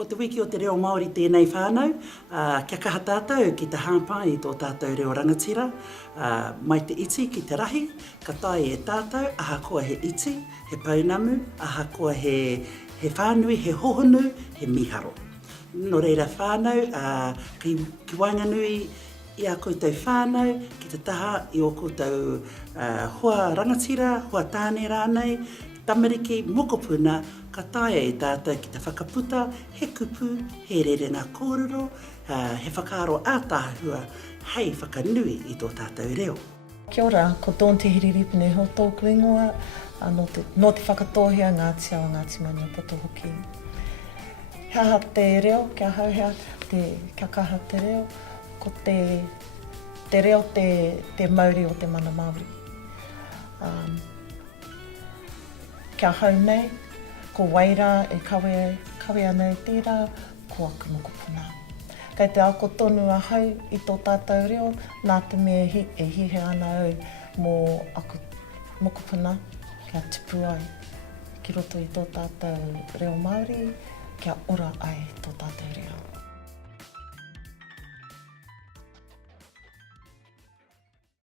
Ko te wiki o te reo Māori tēnei whānau, kia kaha tātou ki te hāpā i tō tātou reo rangatira, mai te iti ki te rahi, ka tae e tātou, aha koa he iti, he paunamu, aha koa he whānui, he hohonu, he miharo. No reira whānau, ki Wainganui i a koutou whānau, ki te taha i o koutou hua rangatira, hua tāne rānei, tamariki, mokopuna, ka tae e tātou ki te whakaputa, he kupu, he rerenga kōrero, he whakaaro ātāhua, hei whakanui i tō tātou reo. Kia ora, ko Dawn Te Hiriripene ho tōku ingoa, no te whakatohia Ngāti Awa Ngāti Mani o Patohoki. Kia ha te reo, kia hauhea, kia kaha te reo, ko te reo te mauri o te mana Māori. Kia hau nei, ko Waira e kawe ana i tērā, ko aku mokopuna. Kei te ako tonu a hau i tō tātou reo, nā te mea e hihe ana au mō aku mokopuna, kia tipu ai. Ki roto i tō tātou reo Māori, kia ora ai tō tātou reo.